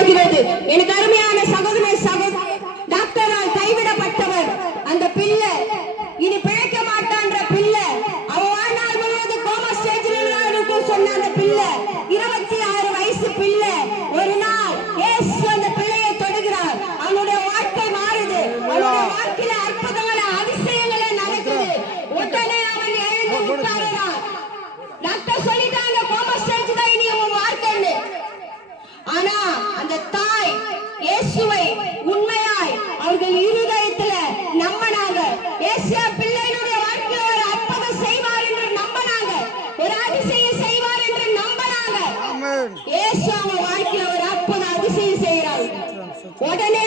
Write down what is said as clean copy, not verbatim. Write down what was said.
போகிறது. எனக்கு அருமையான சகோதரே சகோதரி, டாக்டரால் கைவிடப்பட்டவர் அந்த பிள்ளை இனி பிழைக்க மாட்டான்ற பிள்ளை, அவ வாழ்நாள் முழுவதும் கோமா ஸ்டேஜில் சொன்ன அந்த பிள்ளை, 26 வயசு பிள்ளை, ஒரு நாள் இயேசு அந்த பிள்ளையை தொடுகிறார். அவனுடைய வாழ்க்கை மாறுது. அவனுடைய வாழ்க்கையில அற்புதமான அதிசயங்களே நடக்குது. உடனே அவன் எழுந்து உட்கார்றான். டாக்டர் சொல்லிட்டாங்க கோமா ஸ்டேஜ் தான் இனி அவன் வாழ்க்கைன்னு. ஆனா அந்த தாய் இயேசுவை உண்மையாய் அவர்கள் இருதயத்துல நம்பினாங்க. இயேசு பிள்ளைகளுடைய வாழ்க்கையில ஒரு அற்புதம் செய்வார் என்று நம்பினாங்க, ஒரு அதிசயம் செய்வார் என்று நம்பினாங்க. இயேசு அவங்க வாழ்க்கையில ஒரு அற்புதம் அதிசயம் செய்கிறார். உடனே